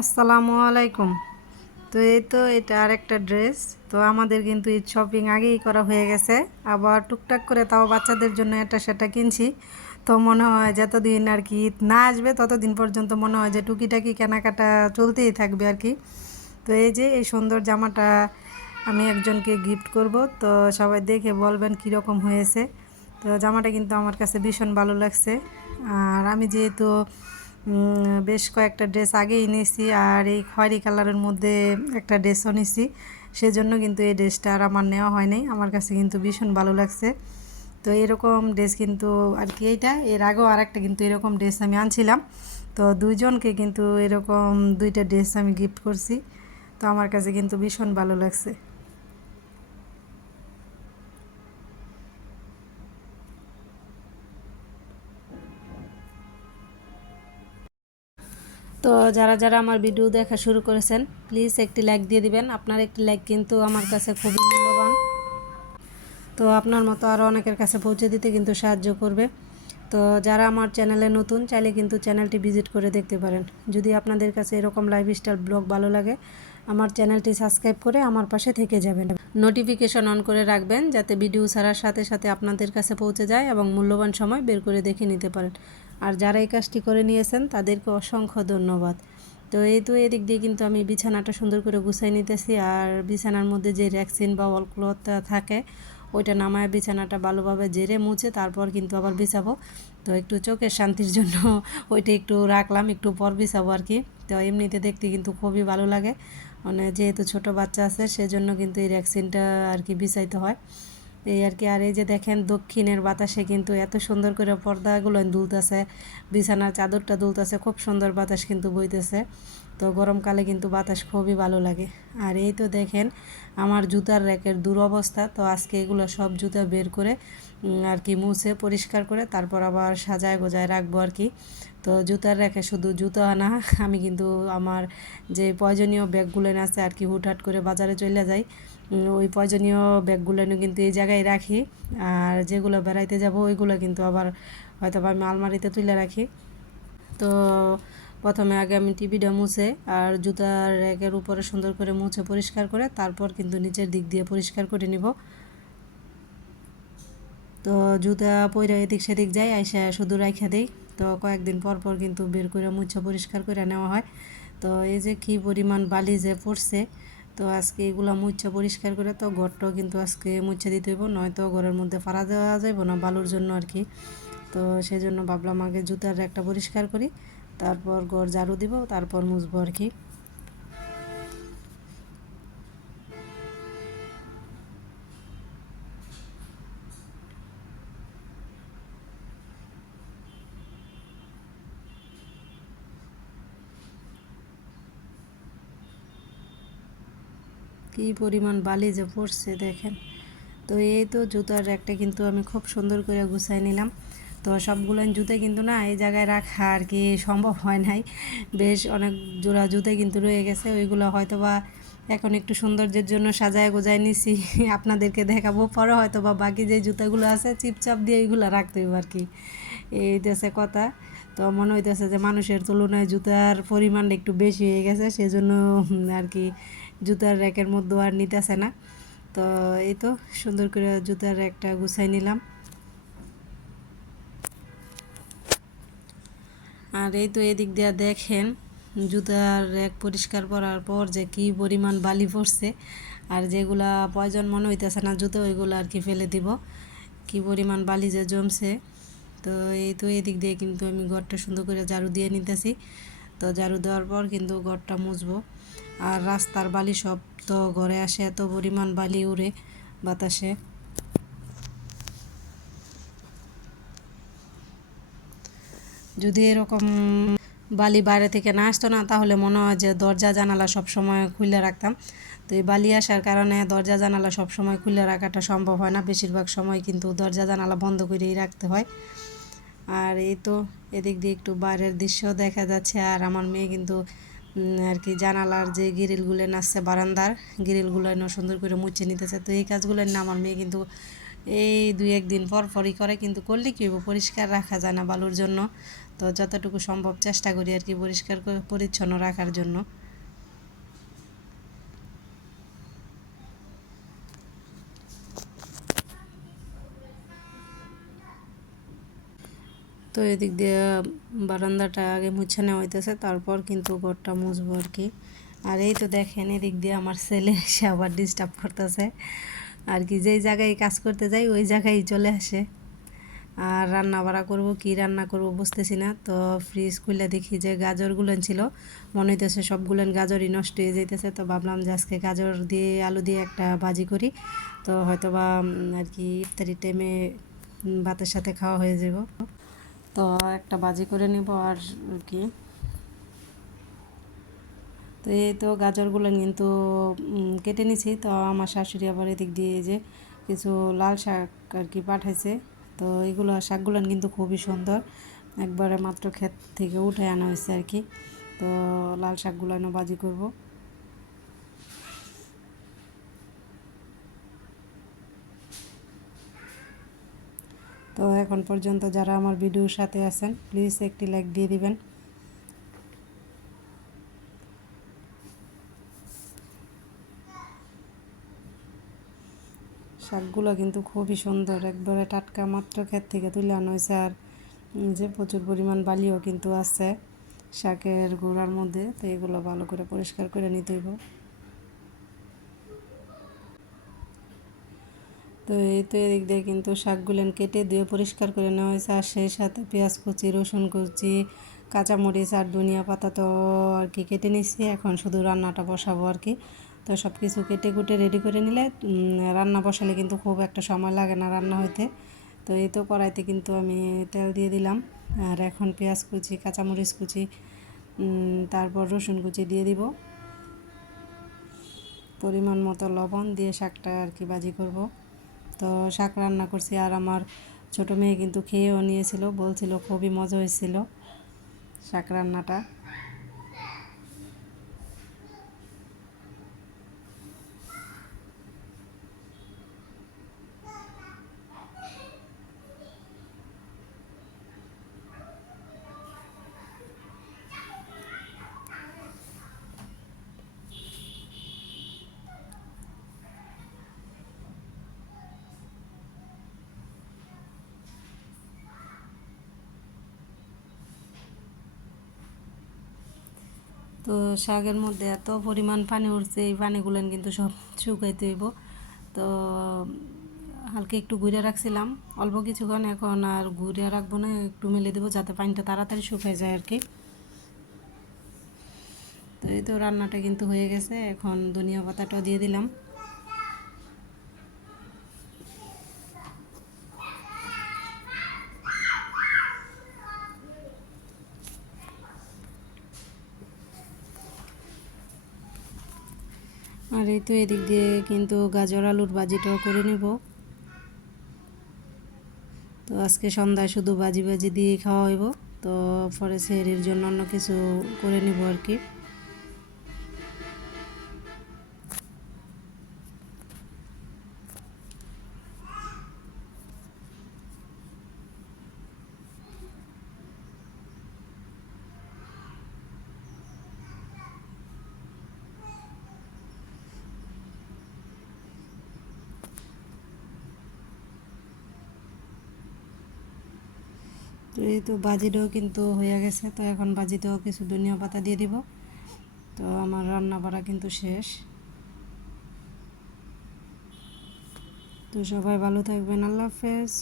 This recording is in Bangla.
আসসালামু আলাইকুম। তো এই তো এটা আরেকটা ড্রেস। তো আমাদের কিন্তু ঈদ শপিং আগেই করা হয়ে গেছে, আবার টুকটাক করে তাও বাচ্চাদের জন্য এটা সেটা কিনছি। তো মনে হয় যতদিন আর কি ঈদ না আসবে ততদিন পর্যন্ত মনে হয় যে টুকিটাকি কেনাকাটা চলতেই থাকবে আর কি। তো এই যে এই সুন্দর জামাটা আমি একজনকে গিফট করব, তো সবাই দেখে বলবেন কীরকম হয়েছে। তো জামাটা কিন্তু আমার কাছে ভীষণ ভালো লাগছে। আর আমি যেহেতু বেশ কয়েকটা ড্রেস আগেই নিয়েছি, আর এই খয়েরি কালারের মধ্যে একটা ড্রেসও নিয়েছি, সেজন্য কিন্তু এই ড্রেসটা আর আমার নেওয়া হয় নাই। আমার কাছে কিন্তু ভীষণ ভালো লাগছে। তো এরকম ড্রেস কিন্তু আর কি এইটা এর আগেও আর একটা কিন্তু এরকম ড্রেস আমি আনছিলাম। তো দুইজনকে কিন্তু এরকম দুইটা ড্রেস আমি গিফট করছি। তো আমার কাছে কিন্তু ভীষণ ভালো লাগছে। তো যারা যারা আমার ভিডিও দেখা শুরু করেছেন, প্লিজ একটি লাইক দিয়ে দিবেন। আপনার একটি লাইক কিন্তু আমার কাছে খুবই মূল্যবান। তো আপনার মতো আরও অনেকের কাছে পৌঁছে দিতে কিন্তু সাহায্য করবে। তো যারা আমার চ্যানেলে নতুন, চাইলে কিন্তু চ্যানেলটি ভিজিট করে দেখতে পারেন। যদি আপনাদের কাছে এরকম লাইফস্টাইল ব্লগ ভালো লাগে, আমার চ্যানেলটি সাবস্ক্রাইব করে আমার পাশে থেকে যাবেন। নোটিফিকেশন অন করে রাখবেন যাতে ভিডিও ছাড়ার সাথে সাথে আপনাদের কাছে পৌঁছে যায় এবং মূল্যবান সময় বের করে দেখে নিতে পারেন। আর যারা এই কাজটি করে নিয়েছেন তাদেরকে অসংখ্য ধন্যবাদ। তো এই তো এদিক দিয়ে কিন্তু আমি বিছানাটা সুন্দর করে গুছাই নিতেছি। আর বিছানার মধ্যে যে র্যাকসিন বা ওয়াল ক্লথটা থাকে, ওইটা নামায় বিছানাটা ভালোভাবে ঝেড়ে মুছে তারপর কিন্তু আবার বিছাবো। তো একটু চোখের শান্তির জন্য ওইটা একটু রাখলাম, একটু পর বিছাবো আর কি। তো এমনিতে দেখতে কিন্তু খুবই ভালো লাগে, মানে যেহেতু ছোট বাচ্চা আছে সেজন্য কিন্তু এই ভ্যাকসিনটা আর কি বিছাইতে হয় এই আর কি। আর এই যে দেখেন দক্ষিণের বাতাসে কিন্তু এত সুন্দর করে পর্দাগুলো দুলতেছে, বিছানার চাদরটা দুলতেছে, খুব সুন্দর বাতাস কিন্তু বইতেছে। তো গরমকালে কিন্তু বাতাস খুবই ভালো লাগে। আর এই তো দেখেন আমার জুতার র্যাকের দুরবস্থা। তো আজকে এগুলো সব জুতা বের করে আর কি মুছে পরিষ্কার করে তারপর আবার সাজায় গোজায় রাখবো আর কি। তো জুতার র্যাকে শুধু জুতো আনা, আমি কিন্তু আমার যে প্রয়োজনীয় ব্যাগগুলো আছে আর কি হুটহাট করে বাজারে চলে যাই, ওই প্রয়োজনীয় ব্যাগগুলো কিন্তু এই জায়গায় রাখি। আর যেগুলো বেড়াইতে যাব ওইগুলো কিন্তু আবার হয়তো বা আমি আলমারিতে তুলে রাখি। তো প্রথমে আগে আমি টিভিটা মুছে আর জুতার র্যাকের উপরে সুন্দর করে মুছে পরিষ্কার করে তারপর কিন্তু নিচের দিক দিয়ে পরিষ্কার করে নিব। তো জুতা পইরা এদিক সেদিক যাই আইসা শুধু রাইখা দেই। তো কয়েকদিন পর পর কিন্তু বের করে মুছে পরিষ্কার করে নেওয়া হয়। তো এই যে কী পরিমাণ বালি যে পড়ছে, তো আজকে এগুলো মুছে পরিষ্কার করে তো ঘরটাও কিন্তু আজকে মুছে দিতে হইব, নয়তো ঘরের মধ্যে ফাড়া দেওয়া যাইব না বালুর জন্য আর কি। তো সেই জন্য ভাবলাম আগে জুতার একটা পরিষ্কার করি, তারপর ঘর ঝাড়ু দিব, তারপর মুছবো আর কি। কী পরিমাণ বালি যে পড়ছে দেখেন। তো এই তো জুতার একটা কিন্তু আমি খুব সুন্দর করে গুছাই নিলাম। তো সবগুলো জুতো কিন্তু না এই জায়গায় রাখা আর কি সম্ভব হয় নাই, বেশ অনেক জোড়া জুতো কিন্তু রয়ে গেছে, ওইগুলো হয়তো বা এখন একটু সৌন্দর্যের জন্য সাজায় গোজায় নিছি আপনাদেরকে দেখাবো পরে। হয়তো বা বাকি যে জুতাগুলো আছে চিপচাপ দিয়ে এইগুলো রাখতে হইব আর কি, এই দেশে কথা। তো মনে হইতেছে যে মানুষের তুলনায় জুতার পরিমাণ একটু বেশি হয়ে গেছে, সেজন্য আর কি জুতার র্যাকের মধ্যে আর নিতেছে না। তো এই তো সুন্দর করে জুতার একটা গুছাই নিলাম। আর এই তো এদিক দিয়ে দেখেন জুতার র্যাক পরিষ্কার করার পর যে কি পরিমাণ বালি পড়ছে, আর যেগুলা প্রয়োজন মনে হইতেছে না জুতো ওইগুলো আর কি ফেলে দিব, কি পরিমাণ বালি যে জমছে। তো এই তো এদিক দিয়ে কিন্তু আমি ঘরটা সুন্দর করে ঝাড়ু দিয়ে নিতেছি। তো ঝাড়ু দেওয়ার পর কিন্তু ঘরটা মুছবো। আর রাস্তার বালি সব তো ঘরে আসে, এত পরিমাণ বালি উড়ে বাতাসে। যদি এরকম বালি বাইরে থেকে না আসতো না তাহলে মনে হয় যে দরজা জানালা সব সময় খুলে রাখতাম। তো এই বালি আসার কারণে দরজা জানালা সব সময় খুলে রাখাটা সম্ভব হয় না, বেশিরভাগ সময় কিন্তু দরজা জানালা বন্ধ করেই রাখতে হয়। আর এই তো এদিক দিয়ে একটু বাইরের দৃশ্য দেখা যাচ্ছে। আর আমার মেয়ে কিন্তু আর কি জানালার যে গ্রিলগুলো নাচছে বারান্দার গ্রিলগুলো সুন্দর করে মুছে নিতেছে। তো এই কাজগুলো না আমার মেয়ে কিন্তু এই দুই একদিন পর পরই করে, কিন্তু করলে কী হইব, পরিষ্কার রাখা যায় না বালুর জন্য। তো তো যতটুকু সম্ভব চেষ্টা করি আর কি পরিষ্কার পরিচ্ছন্ন রাখার জন্য। তো এদিক দিয়ে বারান্দাটা আগে মুছে নেওয়া হইতেছে, তারপর কিন্তু ঘরটা মুছবো আর কি। আর এই তো দেখেন এদিক দিয়ে আমার ছেলে এসে আবার ডিস্টার্ব করতেছে আর কি, যেই জায়গায় কাজ করতে যাই ওই জায়গায় চলে আসে। আর রান্না বাড়া করবো, কি রান্না করব বুঝতেছি না। তো ফ্রিজ খুলে দেখি যে গাজরগুলো ছিল, মনে হইতেছে সবগুলো গাজরই নষ্ট হয়ে যাইতেছে। তো ভাবলাম যে আজকে গাজর দিয়ে আলু দিয়ে একটা ভাজি করি, তো হয়তো বা আর কি ইফতারি টাইমে ভাতের সাথে খাওয়া হয়ে যাব। তো একটা ভাজি করে নেব আর কি। তো এই তো গাজরগুলো কিন্তু কেটে নিছি। তো আমার শাশুড়ি আবার এদিক দিয়ে যে কিছু লাল শাক আর কি পাঠাইছে। তো এগুলো শাকগুলো কিন্তু খুবই সুন্দর, একবারে মাত্র ক্ষেত থেকে উঠে আনা হয়েছে আর কি। তো লাল শাকগুলো ভাজি করব। তো এখন পর্যন্ত যারা আমার ভিডিওর সাথে আছেন প্লিজ একটি লাইক দিয়ে দিবেন। শাকগুলো কিন্তু খুবই সুন্দর, একবারে টাটকা মাত্র ক্ষেত থেকে তুলে আনা হয়েছে। আর যে প্রচুর পরিমাণ বালিও কিন্তু আছে শাকের গোড়ার মধ্যে। তো এগুলো ভালো করে পরিষ্কার করে নিতে হইব। তো এই তো এদিক দিয়ে কিন্তু শাকগুলো কেটে দিয়ে পরিষ্কার করে নেওয়া হয়েছে। আর সেই সাথে পেঁয়াজ কুচি, রসুন কুচি, কাঁচামরিচ আর ধনিয়া পাতা তো আর কি কেটে নিচ্ছি। এখন শুধু রান্নাটা বসাবো আর কি। তো সব কিছু কেটে কুটে রেডি করে নিলে রান্না বসালে কিন্তু খুব একটা সময় লাগে না রান্না হইতে। তো এই তো কড়াইতে কিন্তু আমি তেল দিয়ে দিলাম। আর এখন পেঁয়াজ কুচি, কাঁচামরিচ কুচি, তারপর রসুন কুচি দিয়ে দিব। পরিমাণ মতো লবণ দিয়ে শাকটা আর কি ভাজি করব। তো শাক রান্না করছি, আর আমার ছোটো মেয়ে কিন্তু খেয়েও নিয়েছিল, বলছিল খুবই মজা হয়েছিল শাক রান্নাটা। তো শাকের মধ্যে এত পরিমাণ পানি উঠছে, এই পানিগুলো কিন্তু সব শুকাইতে হইব। তো হালকা একটু ঘুরে রাখছিলাম অল্প কিছুক্ষণ, এখন আর ঘুরে রাখবো না, একটু মেলে দেবো যাতে পানিটা তাড়াতাড়ি শুকায় যায় আর কি। তো এই তো রান্নাটা কিন্তু হয়ে গেছে, এখন ধনিয়া পাতাটাও দিয়ে দিলাম। আর এই তো এদিক দিয়ে কিন্তু গাজর আলুর ভাজিটাও করে নেব। তো আজকে সন্ধ্যায় শুধু ভাজি ভাজি দিয়ে খাওয়া হইব। তো পরে সেহরির জন্য অন্য কিছু করে নেব আর কি। তো এই তো ভাজিটাও কিন্তু হয়ে গেছে। তো এখন ভাজিতেও কিছু ধনিয়া পাতা দিয়ে দিব। তো আমার রান্না বাড়া কিন্তু শেষ। তো সবাই ভালো থাকবেন, আল্লাহ হাফেজ।